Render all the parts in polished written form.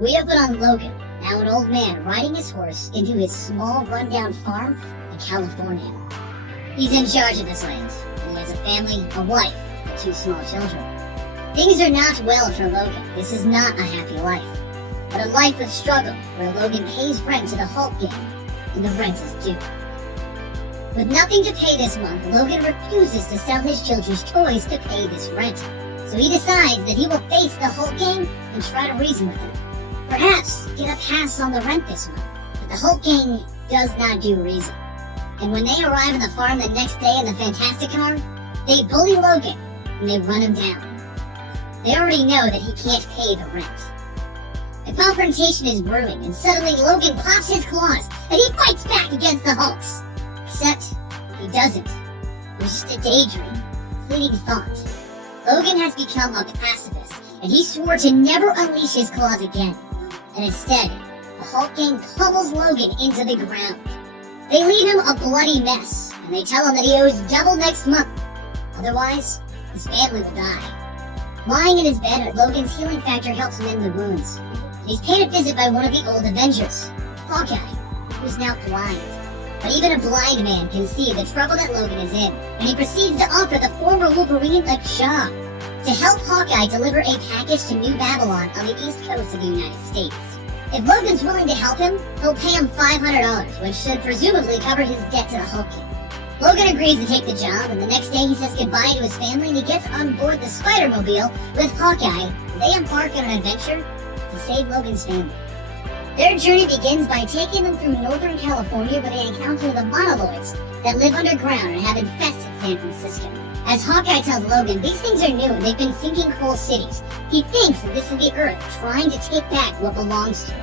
We open on Logan, now an old man riding his horse into his small rundown farm in California. He's in charge of this land, and he has a family, a wife, and 2 small children. Things are not well for Logan. This is not a happy life, but a life of struggle where Logan pays rent to the Hulk gang, and the rent is due. With nothing to pay this month, Logan refuses to sell his children's toys to pay this rent. So he decides that he will face the Hulk gang and try to reason with them. Perhaps get a pass on the rent this month. But the Hulk gang does not do reason. And when they arrive on the farm the next day in the Fantastic car, they bully Logan and they run him down. They already know that he can't pay the rent. A confrontation is brewing, and suddenly Logan pops his claws and he fights back against the Hulks. Except he doesn't. It was just a daydream, fleeting thought. Logan has become a pacifist, and he swore to never unleash his claws again. And instead, the Hulk gang pummels Logan into the ground. They leave him a bloody mess, and they tell him that he owes double next month. Otherwise, his family will die. Lying in his bed, Logan's healing factor helps mend the wounds. He's paid a visit by one of the old Avengers, Hawkeye, who is now blind. But even a blind man can see the trouble that Logan is in, and he proceeds to offer the former Wolverine a job to help Hawkeye deliver a package to New Babylon on the east coast of the United States. If Logan's willing to help him, he'll pay him $500, which should presumably cover his debt to the Hulk gang. Logan agrees to take the job, and the next day he says goodbye to his family and he gets on board the Spider-Mobile with Hawkeye. They embark on an adventure to save Logan's family. Their journey begins by taking them through Northern California where they encounter the Monoloids that live underground and have infested San Francisco. As Hawkeye tells Logan, these things are new and they've been sinking whole cities. He thinks that this is the Earth trying to take back what belongs to it.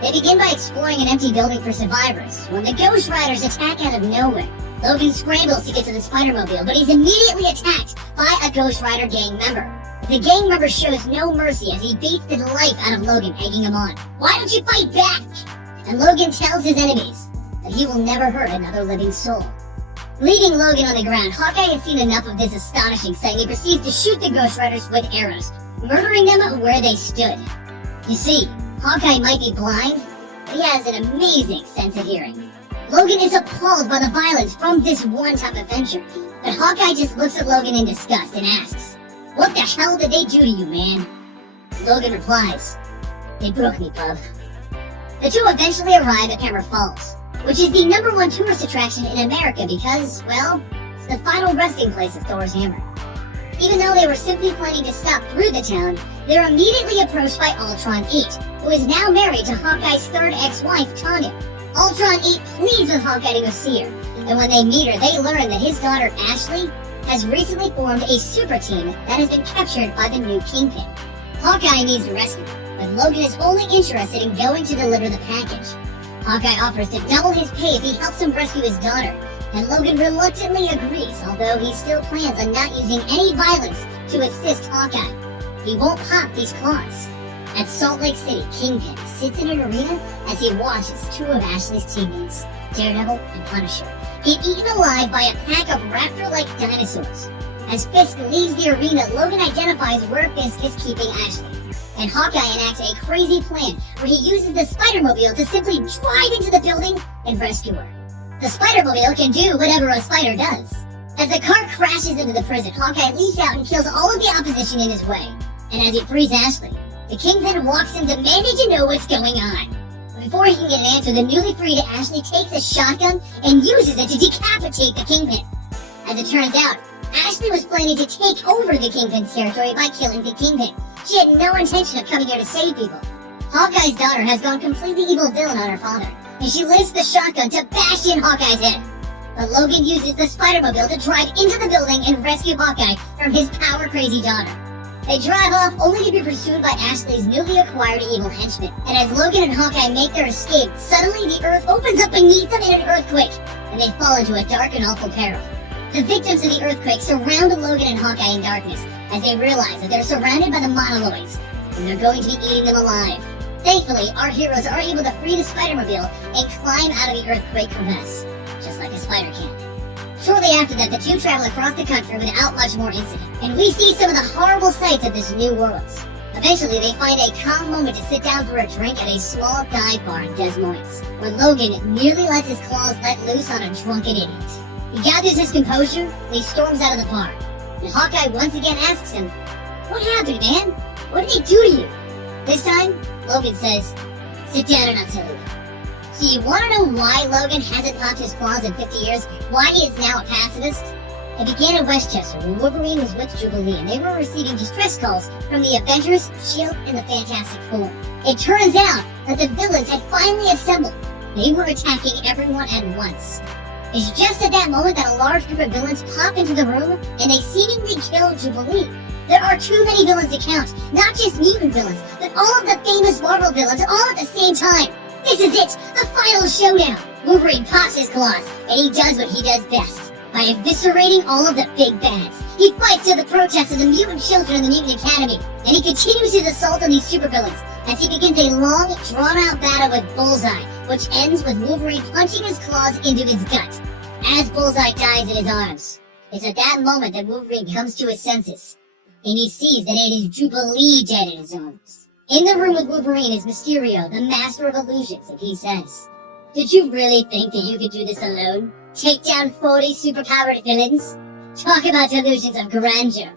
They begin by exploring an empty building for survivors when the Ghost Riders attack out of nowhere. Logan scrambles to get to the Spider-Mobile, but he's immediately attacked by a Ghost Rider gang member. The gang member shows no mercy as he beats the life out of Logan, egging him on. Why don't you fight back? And Logan tells his enemies that he will never hurt another living soul. Leaving Logan on the ground, Hawkeye has seen enough of this astonishing sight and he proceeds to shoot the Ghost Riders with arrows, murdering them where they stood. You see, Hawkeye might be blind, but he has an amazing sense of hearing. Logan is appalled by the violence from this one-time adventure, but Hawkeye just looks at Logan in disgust and asks, "What the hell did they do to you, man?" Logan replies, "They broke me, bub." The two eventually arrive at Hammer Falls, which is the #1 tourist attraction in America because, well, it's the final resting place of Thor's hammer. Even though they were simply planning to stop through the town, they're immediately approached by Ultron 8, who is now married to Hawkeye's third ex-wife, Tanya. Ultron 8 pleads with Hawkeye to go see her, and when they meet her, they learn that his daughter, Ashley, has recently formed a super team that has been captured by the new Kingpin. Hawkeye needs to rescue her, but Logan is only interested in going to deliver the package. Hawkeye offers to double his pay if he helps him rescue his daughter, and Logan reluctantly agrees, although he still plans on not using any violence to assist Hawkeye. He won't pop these claws. At Salt Lake City, Kingpin sits in an arena as he watches 2 of Ashley's teammates, Daredevil and Punisher, get eaten alive by a pack of raptor-like dinosaurs. As Fisk leaves the arena, Logan identifies where Fisk is keeping Ashley, and Hawkeye enacts a crazy plan where he uses the Spider-Mobile to simply drive into the building and rescue her. The Spider-Mobile can do whatever a spider does. As the car crashes into the prison, Hawkeye leaps out and kills all of the opposition in his way, and as he frees Ashley, the Kingpin walks in demanding to know what's going on. Before he can get an answer, the newly freed Ashley takes a shotgun and uses it to decapitate the Kingpin. As it turns out, Ashley was planning to take over the Kingpin's territory by killing the Kingpin. She had no intention of coming here to save people. Hawkeye's daughter has gone completely evil villain on her father, and she lifts the shotgun to bash in Hawkeye's head. But Logan uses the Spider-Mobile to drive into the building and rescue Hawkeye from his power-crazy daughter. They drive off only to be pursued by Ashley's newly acquired evil henchmen. And as Logan and Hawkeye make their escape, suddenly the earth opens up beneath them in an earthquake, and they fall into a dark and awful peril. The victims of the earthquake surround Logan and Hawkeye in darkness as they realize that they're surrounded by the Monoloids, and they're going to be eating them alive. Thankfully, our heroes are able to free the Spider-Mobile and climb out of the earthquake crevasse, just like a spider can. Shortly after that, the two travel across the country without much more incident, and we see some of the horrible sights of this new world. Eventually, they find a calm moment to sit down for a drink at a small dive bar in Des Moines, where Logan nearly lets his claws let loose on a drunken idiot. He gathers his composure, and he storms out of the bar. And Hawkeye once again asks him, "What happened, man? What did he do to you?" This time, Logan says, "Sit down and I'll tell you." So you want to know why Logan hasn't popped his claws in 50 years? Why he is now a pacifist? It began in Westchester when Wolverine was with Jubilee and they were receiving distress calls from the Avengers, S.H.I.E.L.D., and the Fantastic Four. It turns out that the villains had finally assembled. They were attacking everyone at once. It's just at that moment that a large group of villains pop into the room and they seemingly kill Jubilee. There are too many villains to count, not just mutant villains, but all of the famous Marvel villains all at the same time. This is it, the final showdown. Wolverine pops his claws, and he does what he does best. By eviscerating all of the big bads, he fights to the protests of the mutant children in the Mutant Academy, and he continues his assault on these supervillains as he begins a long, drawn-out battle with Bullseye, which ends with Wolverine punching his claws into his gut. As Bullseye dies in his arms, it's at that moment that Wolverine comes to his senses, and he sees that it is Jubilee dead in his arms. In the room with Wolverine is Mysterio, the master of illusions, and he says, "Did you really think that you could do this alone? Take down 40 superpowered villains? Talk about delusions of grandeur.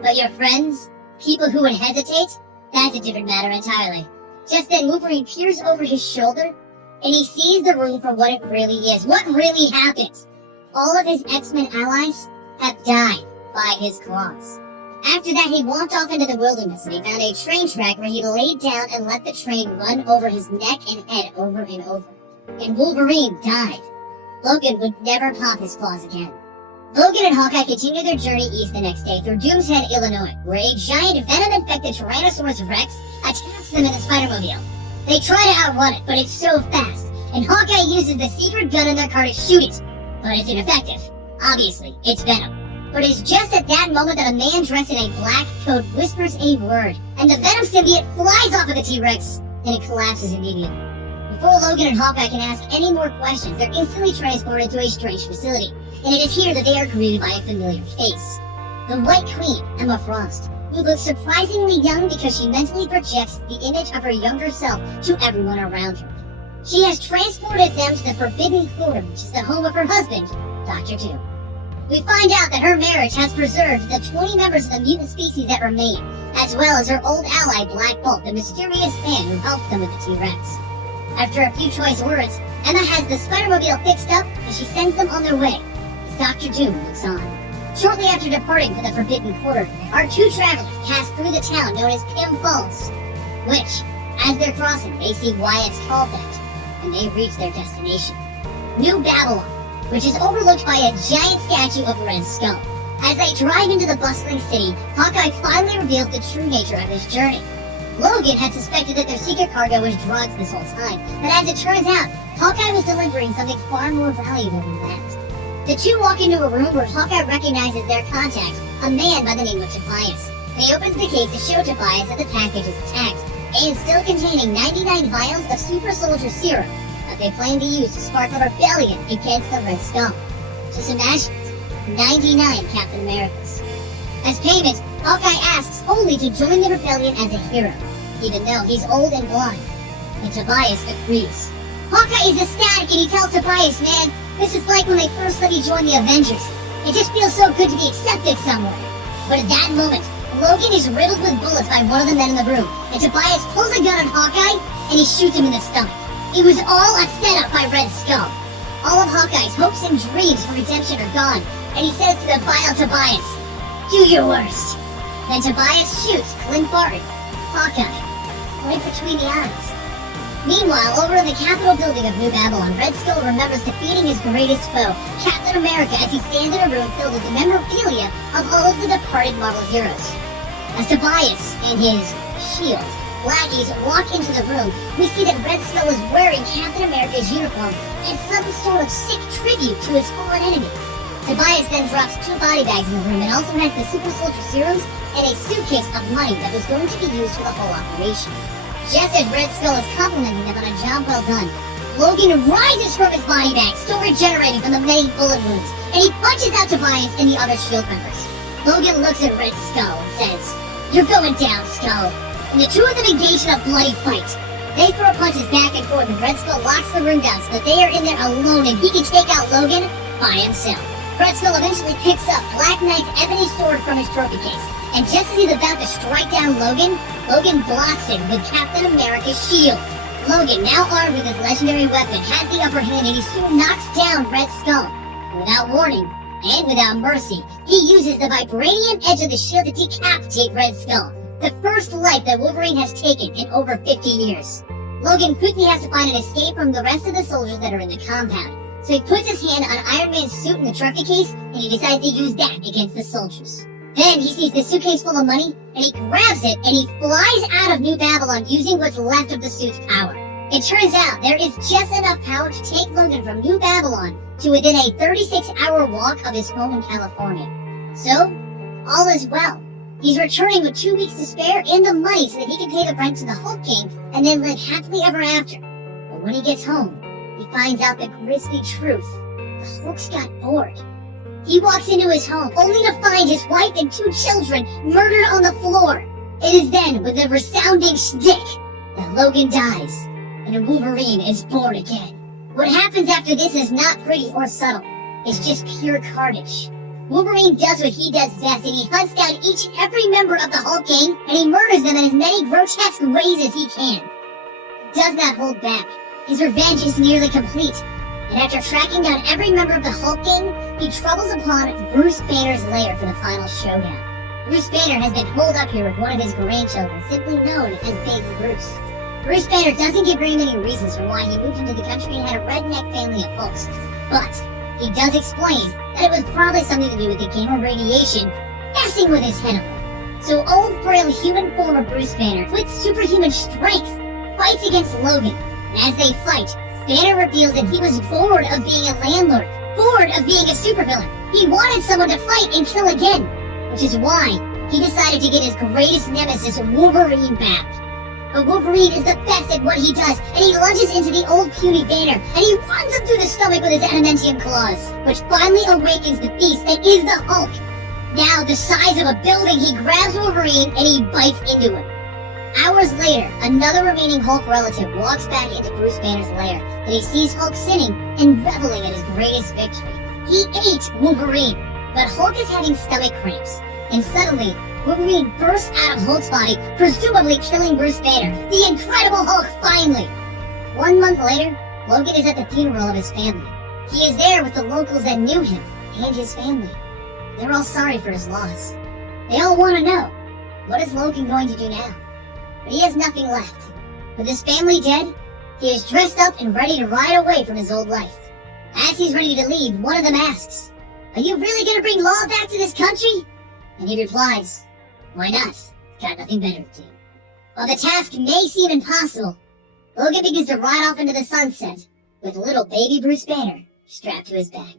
But your friends, people who would hesitate, that's a different matter entirely." Just then Wolverine peers over his shoulder, and he sees the room for what it really is, what really happened. All of his X-Men allies have died by his claws. After that, he walked off into the wilderness and he found a train track where he laid down and let the train run over his neck and head over and over. And Wolverine died. Logan would never pop his claws again. Logan and Hawkeye continue their journey east the next day through Doomshead, Illinois, where a giant venom-infected Tyrannosaurus Rex attacks them in the Spider-Mobile. They try to outrun it, but it's so fast, and Hawkeye uses the secret gun in their car to shoot it, but it's ineffective. Obviously, it's venom. But it's just at that moment that a man dressed in a black coat whispers a word, and the venom symbiote flies off of the T-Rex, and it collapses immediately. Before Logan and Hawkeye can ask any more questions, they're instantly transported to a strange facility, and it is here that they are greeted by a familiar face. The White Queen, Emma Frost, who looks surprisingly young because she mentally projects the image of her younger self to everyone around her. She has transported them to the Forbidden Quarter, which is the home of her husband, Dr. Doom. We find out that her marriage has preserved the 20 members of the mutant species that remain, as well as her old ally Black Bolt, the mysterious man who helped them with the T-Rex. After a few choice words, Emma has the Spider-Mobile fixed up and she sends them on their way, as Dr. Doom looks on. Shortly after departing for the Forbidden Quarter, our two travelers pass through the town known as Pym Falls, which, as they're crossing, they see why it's called that, and they reach their destination, New Babylon, which is overlooked by a giant statue of Red Skull. As they drive into the bustling city, Hawkeye finally reveals the true nature of his journey. Logan had suspected that their secret cargo was drugs this whole time, but as it turns out, Hawkeye was delivering something far more valuable than that. The two walk into a room where Hawkeye recognizes their contact, a man by the name of Tobias. He opens the case to show Tobias that the package is intact, and still containing 99 vials of super soldier serum that they plan to use to spark a rebellion against the Red Skull. Just imagine it, 99 Captain Americas. As payment, Hawkeye asks only to join the rebellion as a hero, even though he's old and blind, and Tobias agrees. Hawkeye is ecstatic and he tells Tobias, "Man, this is like when they first let you join the Avengers. It just feels so good to be accepted somewhere." But at that moment, Logan is riddled with bullets by one of the men in the room, and Tobias pulls a gun on Hawkeye and he shoots him in the stomach. It was all a setup by Red Skull. All of Hawkeye's hopes and dreams for redemption are gone, and he says to the vile Tobias, "Do your worst." Then Tobias shoots Clint Barton, Hawkeye, right between the eyes. Meanwhile, over in the Capitol building of New Babylon, Red Skull remembers defeating his greatest foe, Captain America, as he stands in a room filled with the memorabilia of all of the departed Marvel heroes. As Tobias and his shield lackeys walk into the room, we see that Red Skull is wearing Captain America's uniform as some sort of sick tribute to his fallen enemy. Tobias then drops 2 body bags in the room and also has the super soldier serums and a suitcase of money that was going to be used for the whole operation. Just as Red Skull is complimenting them on a job well done, Logan rises from his body bag, still regenerating from the many bullet wounds, and he punches out Tobias and the other SHIELD members. Logan looks at Red Skull and says, "You're going down, Skull. and the two of them engage in a bloody fight. They throw punches back and forth, and Red Skull locks the room down so that they are in there alone and he can take out Logan by himself. Red Skull eventually picks up Black Knight's ebony sword from his trophy case, and just as he's about to strike down Logan, Logan blocks him with Captain America's shield. Logan, now armed with his legendary weapon, has the upper hand and he soon knocks down Red Skull. Without warning, and without mercy, he uses the vibranium edge of the shield to decapitate Red Skull, the first life that Wolverine has taken in over 50 years. Logan quickly has to find an escape from the rest of the soldiers that are in the compound, so he puts his hand on Iron Man's suit in the trophy case, and he decides to use that against the soldiers. Then he sees the suitcase full of money, and he grabs it, and he flies out of New Babylon using what's left of the suit's power. It turns out there is just enough power to take Logan from New Babylon to within a 36-hour walk of his home in California. So, all is well. He's returning with 2 weeks to spare and the money so that he can pay the rent to the Hulk King and then live happily ever after. But when he gets home, he finds out the grisly truth. The Hulk's got bored. He walks into his home only to find his wife and 2 children murdered on the floor. It is then, with a resounding shtick, that Logan dies and Wolverine is born again. What happens after this is not pretty or subtle. It's just pure carnage. Wolverine does what he does best, and he hunts down each and every member of the Hulk gang, and he murders them in as many grotesque ways as he can. He does not hold back. His revenge is nearly complete, and after tracking down every member of the Hulk gang, he troubles upon Bruce Banner's lair for the final showdown. Bruce Banner has been holed up here with one of his grandchildren, simply known as Big Bruce. Bruce Banner doesn't give very many reasons for why he moved into the country and had a redneck family of Hulks, but he does explain that it was probably something to do with the gamma radiation messing with his head a little. So old frail human form of Bruce Banner, with superhuman strength, fights against Logan. And as they fight, Banner reveals that he was bored of being a landlord, bored of being a supervillain. He wanted someone to fight and kill again, which is why he decided to get his greatest nemesis, Wolverine, back. But Wolverine is the best at what he does, and he lunges into the old puny Banner, and he runs him through the stomach with his adamantium claws, which finally awakens the beast that is the Hulk. Now the size of a building, he grabs Wolverine and he bites into him. Hours later, another remaining Hulk relative walks back into Bruce Banner's lair, and he sees Hulk sitting and reveling at his greatest victory. He ate Wolverine, but Hulk is having stomach cramps, and suddenly, Wolverine bursts out of Hulk's body, presumably killing Bruce Banner, the Incredible Hulk, finally! 1 month later, Logan is at the funeral of his family. He is there with the locals that knew him, and his family. They're all sorry for his loss. They all want to know, what is Logan going to do now? But he has nothing left. With his family dead, he is dressed up and ready to ride away from his old life. As he's ready to leave, one of them asks, "Are you really going to bring law back to this country?" And he replies, "Why not? Got nothing better to do." While the task may seem impossible, Logan begins to ride off into the sunset with little baby Bruce Banner strapped to his back.